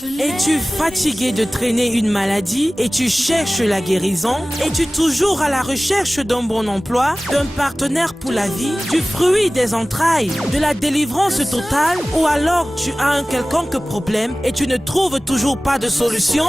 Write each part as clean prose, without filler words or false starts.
Es-tu fatigué de traîner une maladie et tu cherches la guérison? Es-tu toujours à la recherche d'un bon emploi, d'un partenaire pour la vie, du fruit des entrailles, de la délivrance totale? Ou alors tu as un quelconque problème et tu ne trouves toujours pas de solution?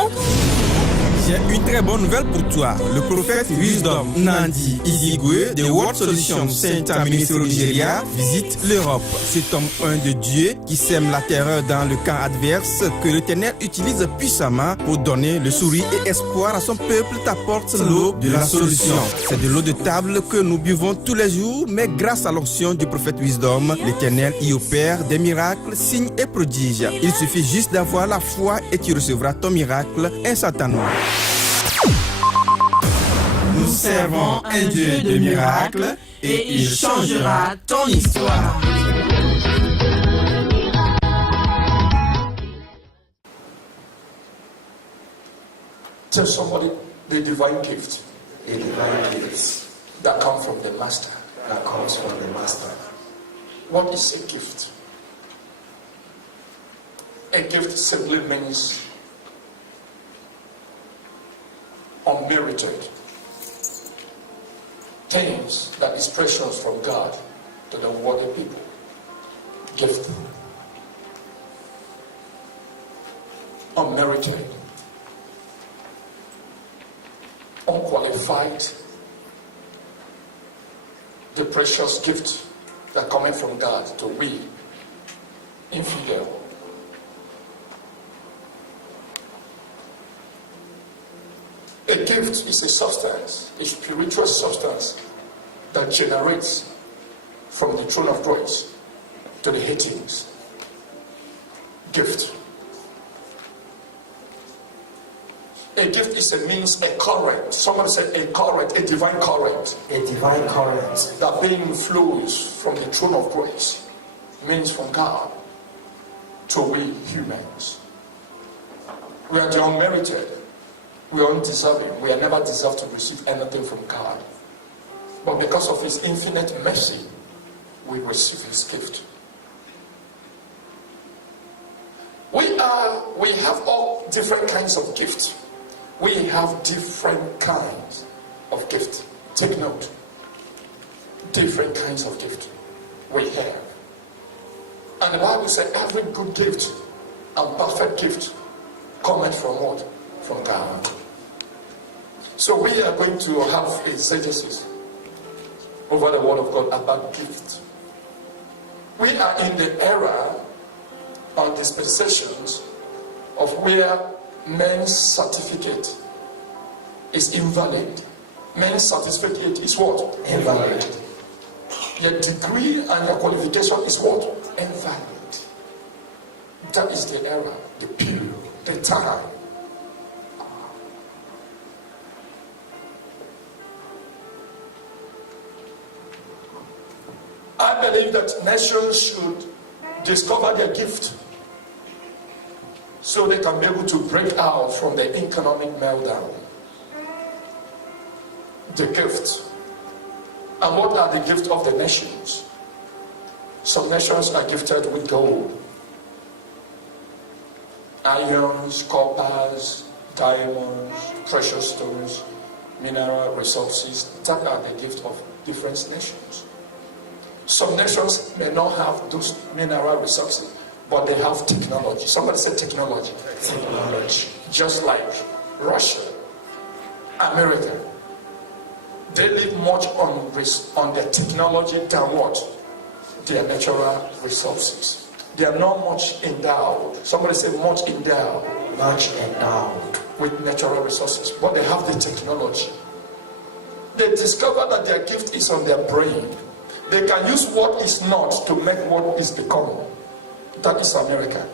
J'ai une très bonne nouvelle pour toi. Le prophète Wisdom Nandi Izigwe de World Solution Saint Ministre au Nigeria visite l'Europe. Cet homme un de Dieu qui sème la terreur dans le camp adverse que l'Éternel utilise puissamment pour donner le sourire et espoir à son peuple t'apporte l'eau de la solution. C'est de l'eau de table que nous buvons tous les jours, mais grâce à l'onction du prophète Wisdom, l'Éternel y opère des miracles, signes et prodiges. Il suffit juste d'avoir la foi et tu recevras ton miracle instantanément. Nous servons un Dieu de miracles et il changera ton histoire. Tell somebody the divine gift A divine gift that comes from the master. that comes from the master. What is a gift? A gift simply means unmerited things that is precious from God to the worldly people. Gift. Unmerited. Unqualified. The precious gift that coming from God to we, infidel. A gift is a substance, a spiritual substance that generates from the throne of grace to the hatings. Gift. A gift is a means, a current. Somebody said a current, a divine current. A divine current That being flows from the throne of grace, means from God to we humans. We are the unmerited. We are undeserving. We are never deserved to receive anything from God. But because of His infinite mercy, we receive His gift. We have all different kinds of gifts. We have different kinds of gift. Take note. Different kinds of gift we have. And the Bible says every good gift and perfect gift cometh from what? From God. So we are going to have a exegesis over the word of God about gift. We are in the era of dispensations of where men's certificate is invalid. Men's certificate is what? invalid. Your degree and your qualification is what? Invalid. That is the era, the period, the time. I believe that nations should discover their gift so they can be able to break out from the economic meltdown. The gift. And what are the gifts of the nations? Some nations are gifted with gold, irons, coppers, diamonds, precious stones, mineral resources. That are the gifts of different nations. Some nations may not have those mineral resources, but they have technology. Somebody said technology. Technology. Just like Russia, America. They live much on their technology than what? Their natural resources. They are not much endowed. Somebody said much endowed. Much endowed. With natural resources. But they have the technology. They discover that their gift is on their brain. They can use what is not to make what is become. That is America.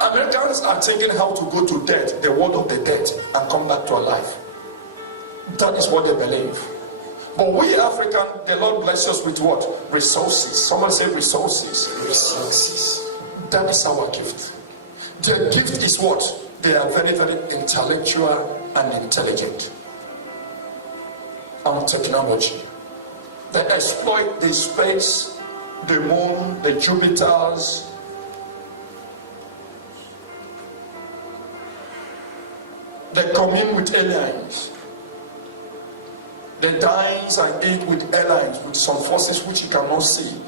Americans are thinking how to go to death, the world of the dead, and come back to life. That is what they believe. But we African, the Lord bless us with what? Resources. Someone say resources. Resources. That is our gift. Their gift is what? They are very, very intellectual and intelligent. And technology. They exploit the space the moon, the Jupiters, they commune with aliens. They dine and eat with aliens, with some forces which you cannot see,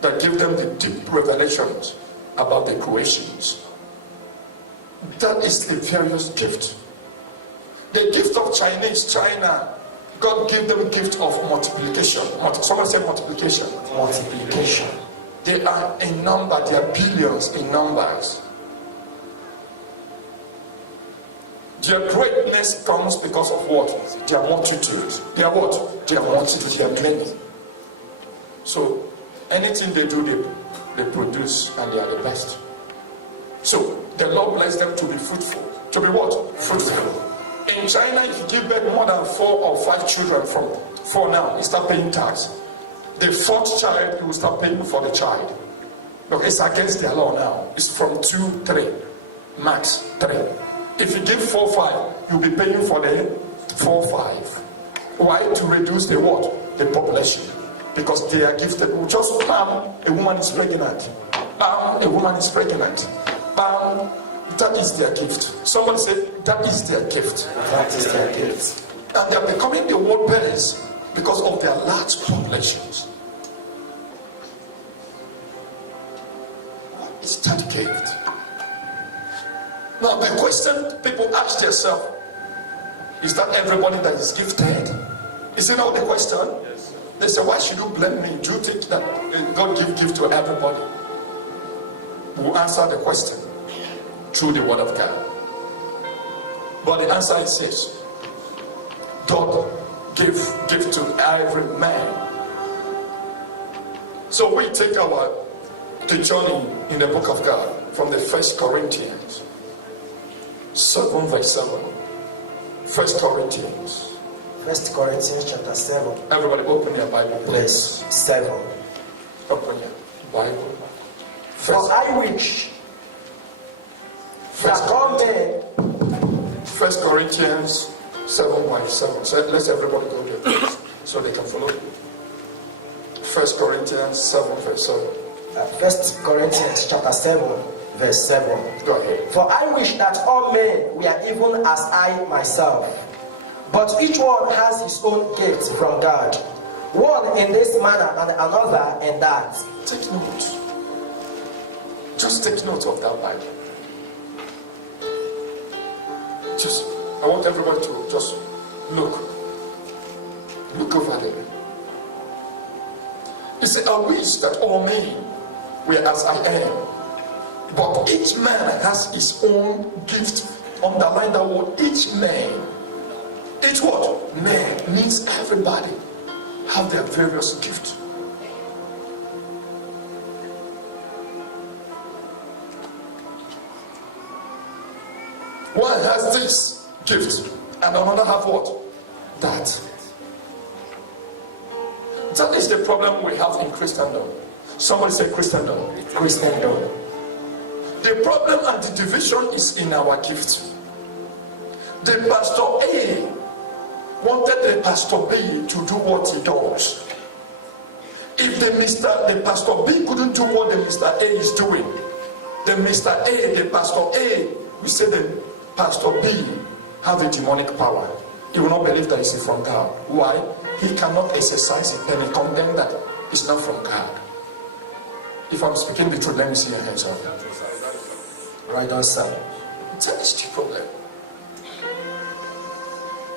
that give them the deep revelations about the creations. That is the various gift. The gift of China, God gave them a gift of multiplication. Somebody say multiplication. Multiplication. They are in number, they are billions in numbers. Their greatness comes because of what? Their multitude. They are what? They are multitude, they are many. So anything they do, they produce, and they are the best. So the Lord bless them to be fruitful. To be what? Fruitful. In China, if you give birth more than 4 or 5 children from 4 now, you start paying tax. The 4th child, you will start paying for the child. Because it's against their law now. It's from 2, 3, max 3. If you give 4, 5, you'll be paying for the 4, 5. Why? To reduce the what? The population. Because they are gifted. Just bam, a woman is pregnant. Bam, a woman is pregnant. Bam, that is their gift. Somebody said, that is their gift. That is their gift. And they are becoming the world bearers because of their large populations. What is that gift? Now the question people ask themselves, is that everybody that is gifted? Is it not the question? Yes. They say, why should you blame me? Do you think that God give gift to everybody? We'll answer the question through the word of God. But the answer is yes. God give to every man. So we take the journey in the book of God from the 1 Corinthians 7 verse 7. 1 Corinthians. 1 Corinthians chapter 7. Everybody open your Bible, please. Verse 7. Open your Bible. For I wish that all men. 1 Corinthians 7 verse 7. So let's everybody go there, please, so they can follow you. 1 Corinthians 7 verse 7. 1 Corinthians chapter 7 verse 7. Go ahead. For I wish that all men were even as I myself, but each one has his own gift from God, one in this manner and another in that. Take note. Just take note of that Bible. I want everybody to just look over there. He said, I wish that all men were as I am, but each man has his own gift. Underline that word, each man. Each what? Man means everybody have their various gifts. One has this gift and another have what? That. That is the problem we have in Christendom. Somebody say Christendom. Christendom. The problem and the division is in our gift. The pastor A wanted the pastor B to do what he does. If the pastor B couldn't do what the Mr. A is doing, the Mr. A, the pastor A, we say the pastor B have a demonic power. He will not believe that it's from God. Why? He cannot exercise it and he condemns that it's not from God. If I'm speaking the truth, let me see your hands up. Right on side. That is the problem.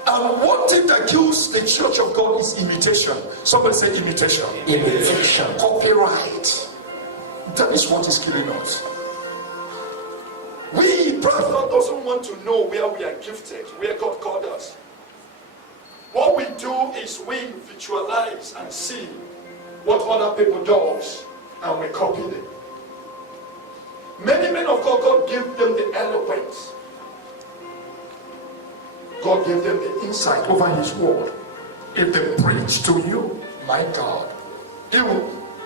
And one thing that kills the church of God is imitation. Somebody say imitation. Imitation. Copyright. That is what is killing us. Pastor doesn't want to know where we are gifted, where God called us. What we do is we visualize and see what other people do, and we copy them. Many men of God gave them the eloquence. God gave them the insight over His word. If they preach to you, my God,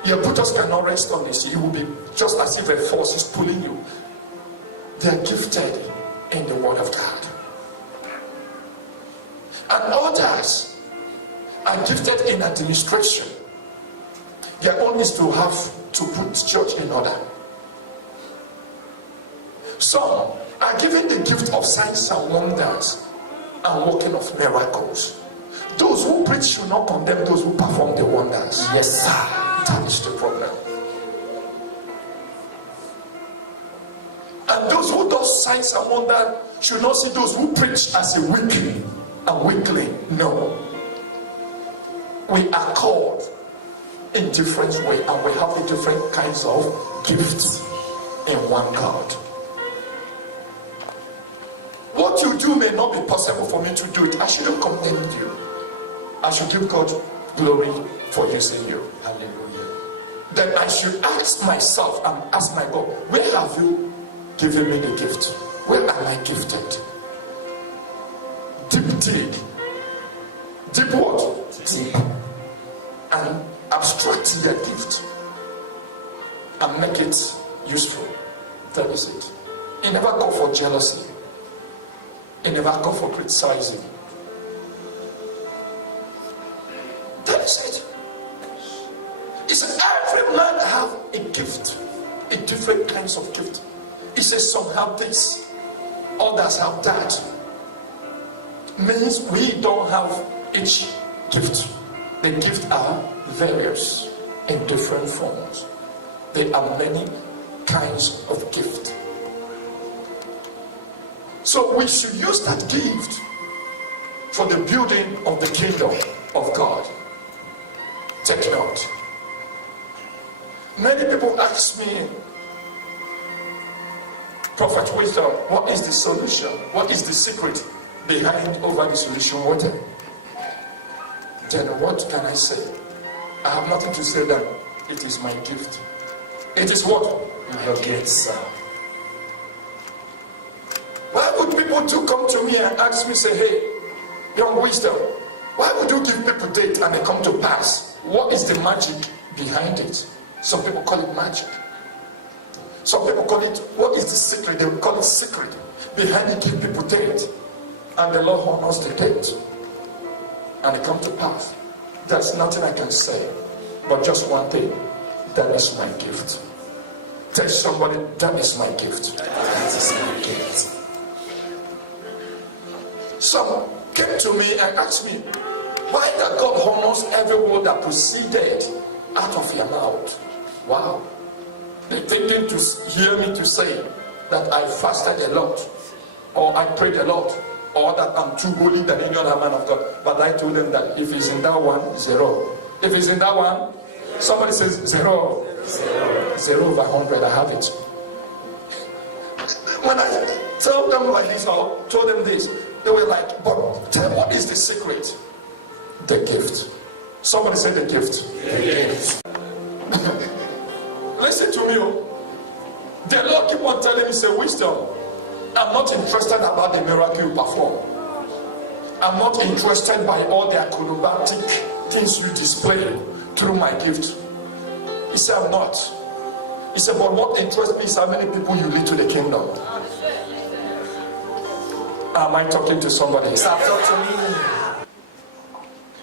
your buttocks cannot rest on this. It will be just as if a force is pulling you. They are gifted in the word of God. And others are gifted in administration. Their own is to have to put church in order. Some are given the gift of signs and wonders and working of miracles. Those who preach should not condemn those who perform the wonders. Yes, sir. That is the problem. And those who do signs and wonders should not see those who preach as a weakling and weakling. No. We are called in different ways, and we have the different kinds of gifts in one God. What you do may not be possible for me to do it. I shouldn't condemn you. I should give God glory for using you. Hallelujah. Then I should ask myself and ask my God, where have you given me the gift? Where am I gifted? Deep dig. Deep what? Deep. And abstract your gift and make it useful. That is it. You never go for jealousy. You never go for criticizing. That is it. He said every man have a gift, a different kinds of gift. He says some have this, others have that. Means we don't have each gift. The gifts are various in different forms. There are many kinds of gift. So we should use that gift for the building of the kingdom of God. Take note. Many people ask me, Prophet Wisdom, what is the solution? What is the secret behind over the solution water? Then what can I say? I have nothing to say that it is my gift. It is what? Your gift, sir. Why would people to come to me and ask me, say, hey, young wisdom, why would you give people date and they come to pass? What is the magic behind it? Some people call it magic. Some people call it, what is the secret? They call it secret. Behind it, give people date. And the Lord honors the date. And they come to pass. There's nothing I can say. But just one thing, that is my gift. Tell somebody, that is my gift. That is my gift. Some came to me and asked me, why that God honors every word that proceeded out of your mouth? Wow. They're thinking to hear me to say that I fasted a lot, or I prayed a lot, or that I'm too holy than any other man of God. But I told them that if it's in that one, 0. If it's in that one, somebody says 0. 0 over 100, I have it. When I tell them like this, or told them this, they were like, but tell me, what is the secret? The gift. Somebody say the gift. The gift. Listen to me. The Lord keep on telling me, say, wisdom, I'm not interested about the miracle you perform. I'm not interested by all the acrobatic things you display through my gift. He said, I'm not. He said, but what interests me is how many people you lead to the kingdom. Am I talking to somebody? Stop talking to me.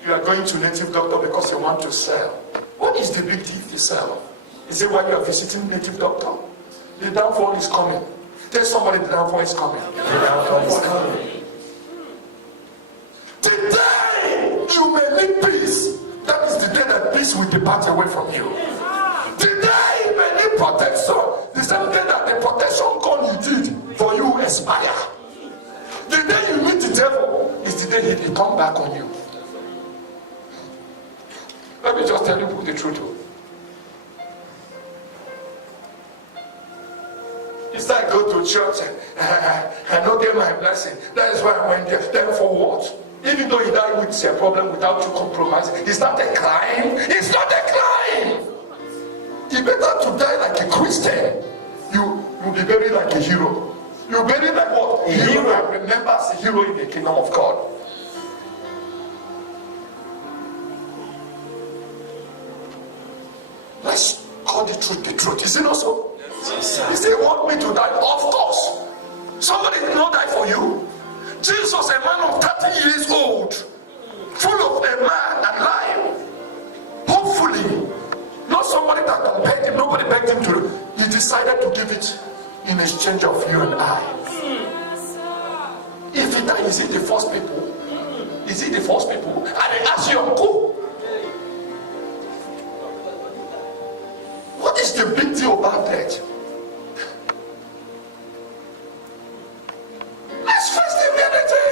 You are going to native doctor because you want to sell. What is the big deal if you sell? Is it why you are visiting native doctor? The downfall is coming. Tell somebody the downfall is coming. The downfall is coming. The day you may need peace, that is the day that peace will depart away from you. The day you may need protection, the same day that the protection call you did for you expire. The day you meet the devil is the day he will come back on you. Let me just tell you the truth. It's like I go to church and I don't get my blessing. That is why I went there. Then for what? Even though he died with a problem without you compromising, it's not a crime. It's not a crime. It's better to die like a Christian. You be buried like a hero. You buried like what? A hero that remembers a hero in the kingdom of God. Let's call the truth. Is it not so? Yes, He said, want me to die? Of course. Somebody did not die for you. Jesus, a man of 30 years old, full of a man alive, hopefully, not Nobody begged him to. He decided to give it in exchange of you and I. If he died, is he the first people? Is he the first people? And they ask your uncle. What is the big deal about that? Let's face the reality.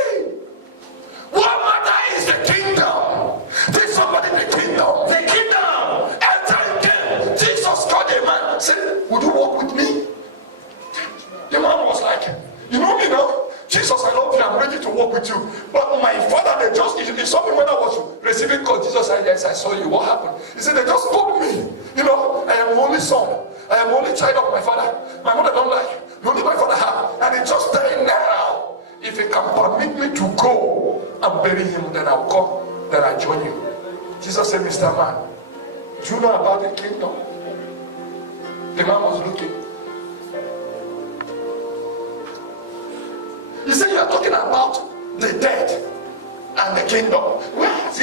What matter is the kingdom. There's somebody in the kingdom. The kingdom. Enter again. Jesus called a man. Said, would you walk with me? The man was like, you know me now? Jesus, I love you. I'm ready to walk with you. But my father, they just, he saw me when I was receiving God. Jesus said, yes, I saw you. What happened? He said, they just told me. You know, I am only son. I am only child of my father. My mother don't like. Only my father have. And he just dying now. If he can permit me to go and bury him, then I'll come. Then I'll join you. Jesus said, Mr. Man, do you know about the kingdom? The man was looking. He said, you are talking about the dead and the kingdom. Where has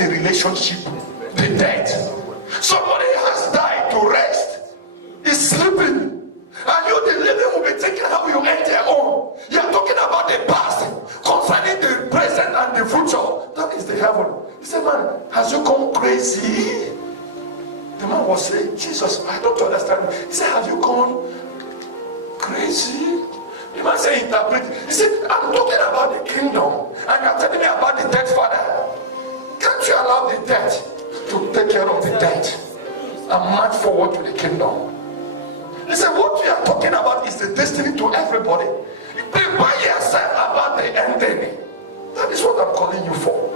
a relationship? The dead. Somebody has died to rest. He's sleeping. And you, the living, will be taking how you end their own. You are talking about the past concerning the present and the future. That is the heaven. He said, man, has you gone crazy? The man was saying, Jesus, I don't understand. He said, have you gone crazy? The man said, interpret. He said, I'm talking about the kingdom, and you're telling me about the dead father. Can't you allow the dead to take care of the dead and march forward to the kingdom? He said, what we are talking about is the destiny to everybody. Prepare yourself about the ending. That is what I'm calling you for.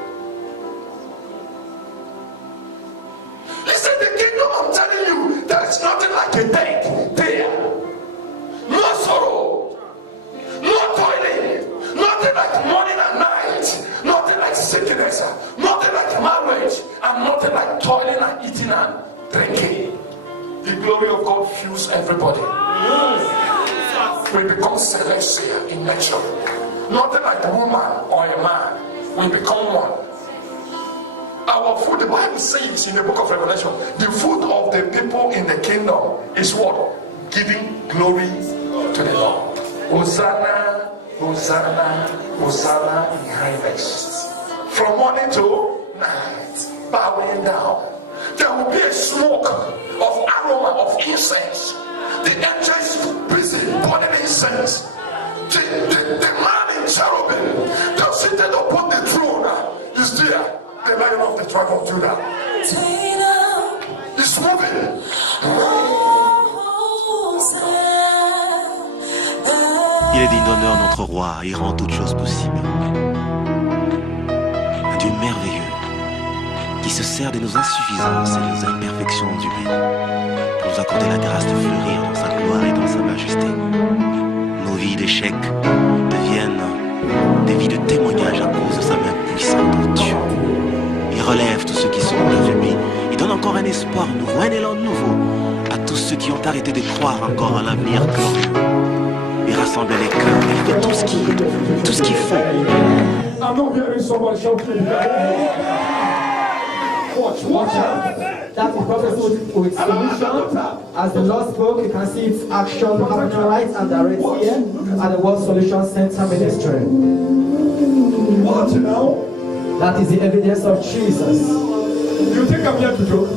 He said, the kingdom, I'm telling you, there is nothing like a dead there. No sorrow, no toiling, nothing like morning and night, nothing like sickness, nothing like marriage, and nothing like toiling and eating and drinking. The glory of God fills everybody. We become celestial in nature. Nothing like a woman or a man. We become one. Our food, the Bible says in the book of Revelation, the food of the people in the kingdom is what? Giving glory to the Lord. Hosanna, Hosanna, Hosanna in highest. From morning to night, bowing down. There will be a smoke of aroma of incense. The angels busy burning incense. The man in cherubim that seated upon the throne is there. The Lion of the tribe of Judah is moving. Il est digne d'honneur, notre roi, il rend toutes choses possibles. Un Dieu merveilleux qui se sert de nos insuffisances et de nos imperfections humaines pour nous accorder la grâce de fleurir dans sa gloire et dans sa majesté. Nos vies d'échecs deviennent des vies de témoignage à cause de sa main puissante en Dieu. Il relève tous ceux qui sont affaiblis. Il donne encore un espoir nouveau, un élan nouveau à tous ceux qui ont arrêté de croire encore à l'avenir glorieux. Il rassemble les cœurs, il fait tout ce qu'il faut. Watch out. That is prophecy with solution. As the Lord spoke, you can see its action happening right and direct here at the World Solution Center Ministry. What now? That is the evidence of Jesus. You think I'm here to joke?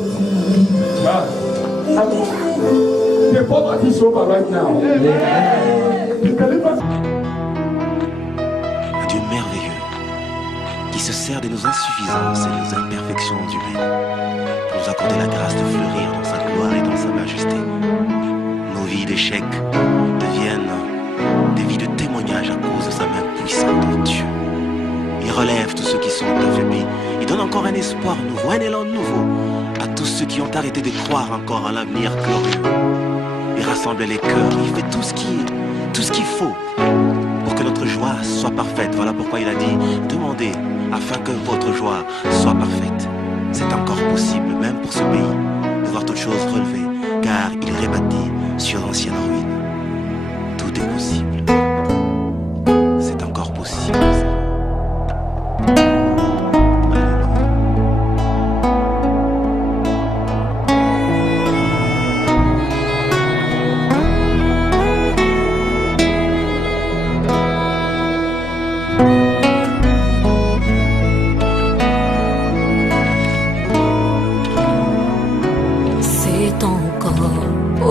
The poverty is over right now. Un Dieu merveilleux qui se sert de nos insuffisances et de nos imperfections humaines pour nous accorder la grâce de fleurir dans sa gloire et dans sa majesté. Nos vies d'échecs deviennent des vies de témoignage à cause de sa main puissante en Dieu. Il relève tous ceux qui sont affaiblis. Il donne encore un espoir nouveau, un élan nouveau à tous ceux qui ont arrêté de croire encore à l'avenir glorieux. Il rassemble les cœurs, il fait tout ce qu'il faut pour que notre joie soit parfaite. Voilà pourquoi il a dit, demandez afin que votre joie soit parfaite. C'est encore possible, même pour ce pays, de voir toutes choses relevées, car il rebâtit sur l'ancienne ruine. Tout est possible. C'est encore possible.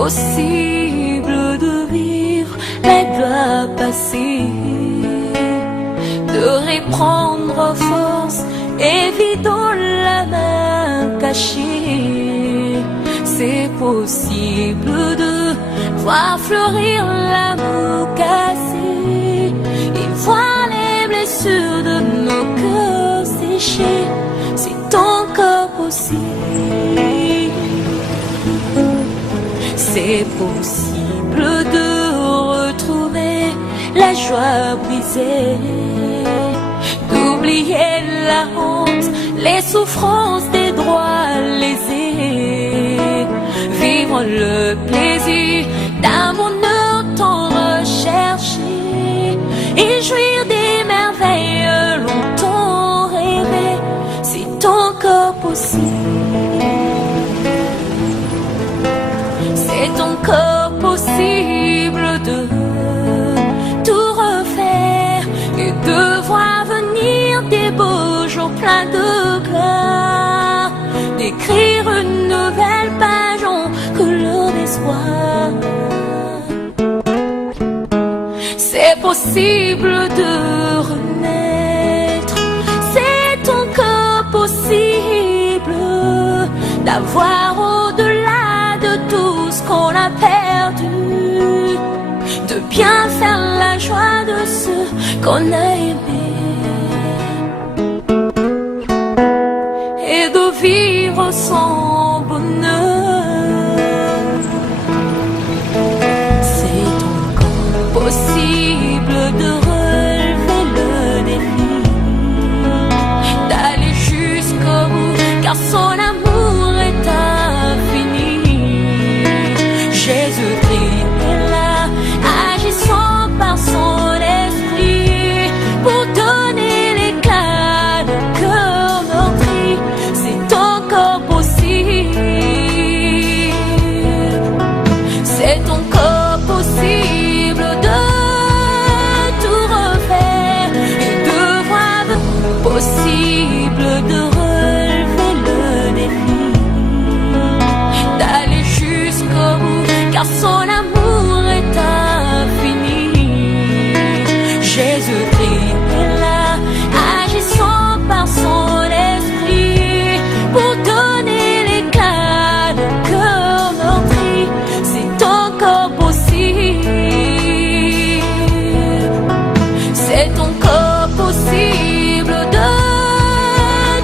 possible de vivre la gloire passée, de reprendre force et vidant la main cachée. C'est possible de voir fleurir l'amour cassé et voir les blessures de nos cœurs séchés. C'est encore possible. C'est possible de retrouver la joie brisée, d'oublier la honte, les souffrances des droits lésés, vivre le plaisir d'un bonheur tant recherché et jouir des merveilles longtemps rêvées. C'est encore possible. C'est encore possible de tout refaire et de voir venir des beaux jours pleins de gloire, d'écrire une nouvelle page en couleur d'espoir. C'est possible de renaître, c'est encore possible d'avoir au-delà de tout ce qu'on a perdu, de bien faire la joie de ceux qu'on a aimés et de vivre son bonheur. C'est encore possible de relever le défi, d'aller jusqu'au bout, car son amour est infini. Jésus-Christ est là, agissant par son esprit pour donner l'éclat de cœur meurtri. C'est encore possible. C'est encore possible de tout refaire et de voir possible de relever le défi, d'aller jusqu'au bout, car son amour est infini. Jésus-Christ est là, agissant par son esprit pour donner l'éclat de cœur meurtri. C'est encore possible. C'est encore possible de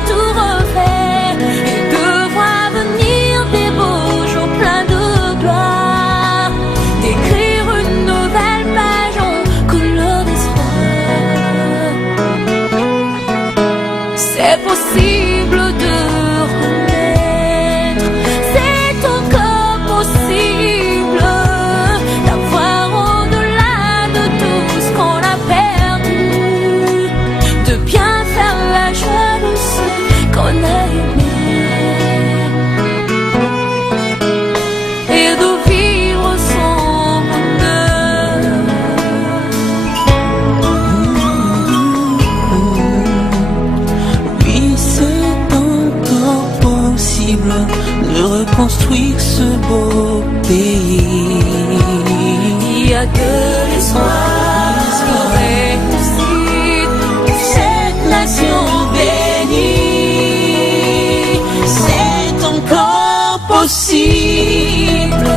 tout refaire et de voir venir des beaux jours pleins de gloire, d'écrire une nouvelle page en couleur d'espoir. C'est possible de renaître, c'est encore possible d'avoir au-delà de tout ce qu'on a perdu, de bien faire la joie de ceux qu'on a aimés et de vivre son bonheur. Oui, c'est encore possible de reconstruire ce beau pays. Il y a de l'espoir pour réussir cette nation bénie. C'est encore possible,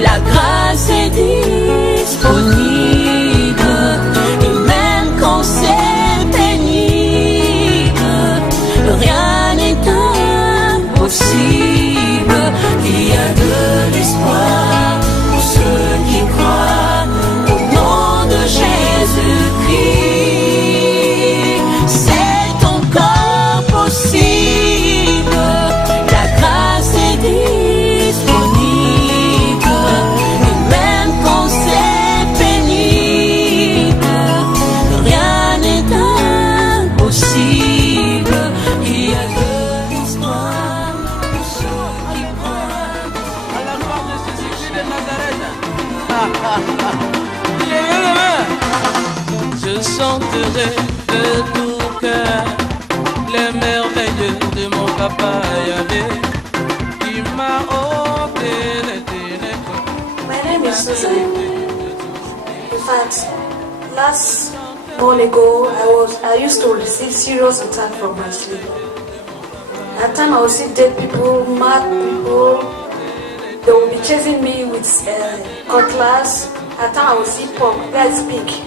La grâce est disponible et même quand c'est pénible, rien n'est impossible. Il y a de l'espoir pour ceux qui croient au nom de Jésus-Christ. C'est encore possible, la grâce est disponible et même quand c'est pénible, rien n'est impossible. Il y a de l'espoir pour ceux qui croient. À la gloire de Jésus-Christ de Nazareth. Je chanterai de tout cœur les merveilles de mon papa Yahvé, qui m'a ôté les ténèbres. is Susan. In fact, last month ago, I used to receive serious attack from my sleep. At times I would see dead people, mad people. They would be chasing me with cutlass. At times I would see pork, guys speak.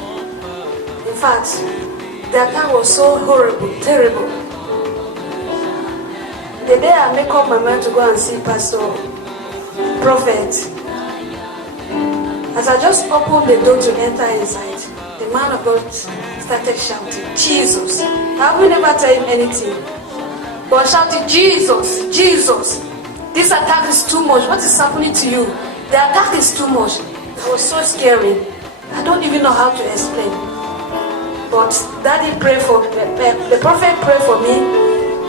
In fact, the attack was so horrible, terrible. The day I make up my mind to go and see Pastor Prophet, as I just opened the door to enter inside, the man of God started shouting, Jesus. I will never tell him anything, but shouting, Jesus, Jesus. This attack is too much. What is happening to you? The attack is too much. It was so scary. I don't even know how to explain. But Daddy prayed for the prophet prayed for me.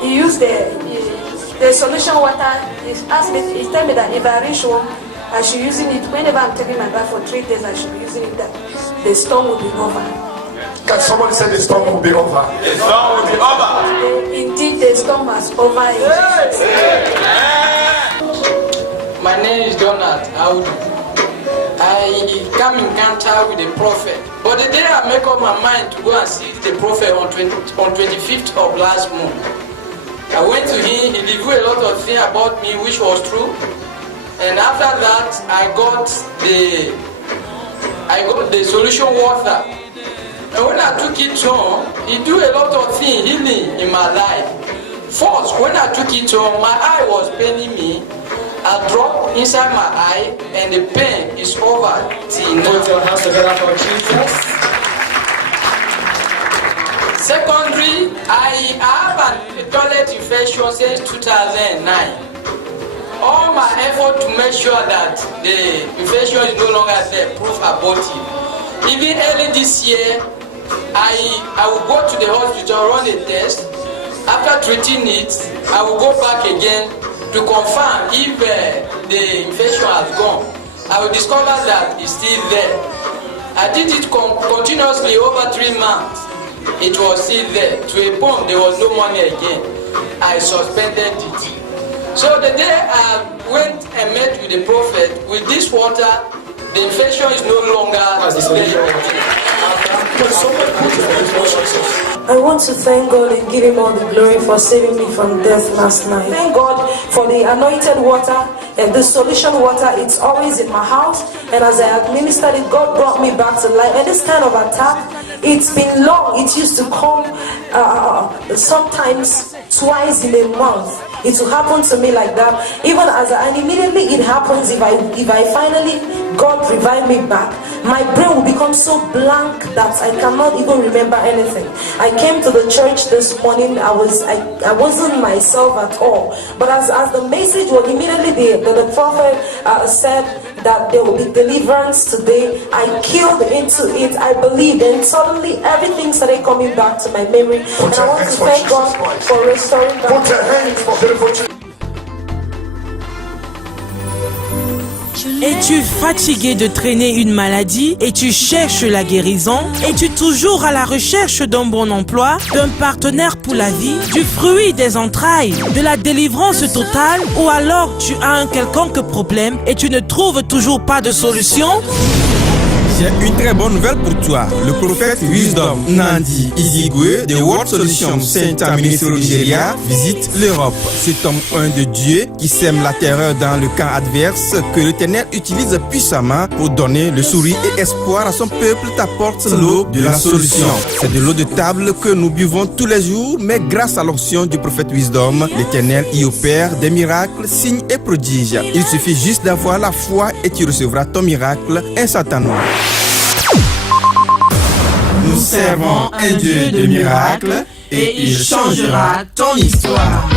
He used the solution water. He asked me. He told me that if I reach home, I should using it. Whenever I'm taking my bath for 3 days, I should be using it. That the storm will be over. Can someone say the storm will be over? The storm will be over. Indeed, the storm was over. My name is Donald Audu. I come in contact with the prophet. But the day I make up my mind to go and see the prophet on 25th of last month, I went to him. He revealed a lot of things about me which was true. And after that, I got the solution water. And when I took it home, he do a lot of things healing in my life. First, when I took it home, my eye was paining me. I dropped inside my eye and the pain is over till now. Put your hands together for Jesus. Secondly, I have a toilet infection since 2009. All my effort to make sure that the infection is no longer there prove abortive. Even early this year, I will go to the hospital, run a test. After treating it, I will go back again to confirm if the infection has gone. I will discover that it's still there. I did it continuously over 3 months. It was still there. To a point, there was no money again. I suspended it. So the day I went and met with the prophet, with this water, the infection is no longer there. I want to thank God and give him all the glory for saving me from death last night. Thank God for the anointed water and the solution water. It's always in my house, and as I administered it, God brought me back to life. And this kind of attack, it's been long. It used to come sometimes twice in a month. It will happen to me like that. Even and immediately it happens if I finally God revive me back. My brain will become so blank that I cannot even remember anything. I came to the church this morning. I wasn't myself at all. But as the message was immediately the prophet said that there will be deliverance today, I killed into it. I believed, and suddenly everything started coming back to my memory. And I want to thank God for restoring that. Put your hands for beautiful Jesus. Es-tu fatigué de traîner une maladie et tu cherches la guérison? Es-tu toujours à la recherche d'un bon emploi, d'un partenaire pour la vie, du fruit des entrailles, de la délivrance totale? Ou alors tu as un quelconque problème et tu ne trouves toujours pas de solution? J'ai une très bonne nouvelle pour toi. Le prophète Wisdom Nandi Izigwe de World Solution Saint Ministre au Nigeria visite l'Europe. Cet homme de Dieu qui sème la terreur dans le camp adverse que l'Éternel utilise puissamment pour donner le sourire et espoir à son peuple t'apporte l'eau de la solution. C'est de l'eau de table que nous buvons tous les jours, mais grâce à l'onction du prophète Wisdom, l'Éternel y opère des miracles, signes et prodiges. Il suffit juste d'avoir la foi et tu recevras ton miracle instantanément. Nous servons un Dieu de miracles et il changera ton histoire.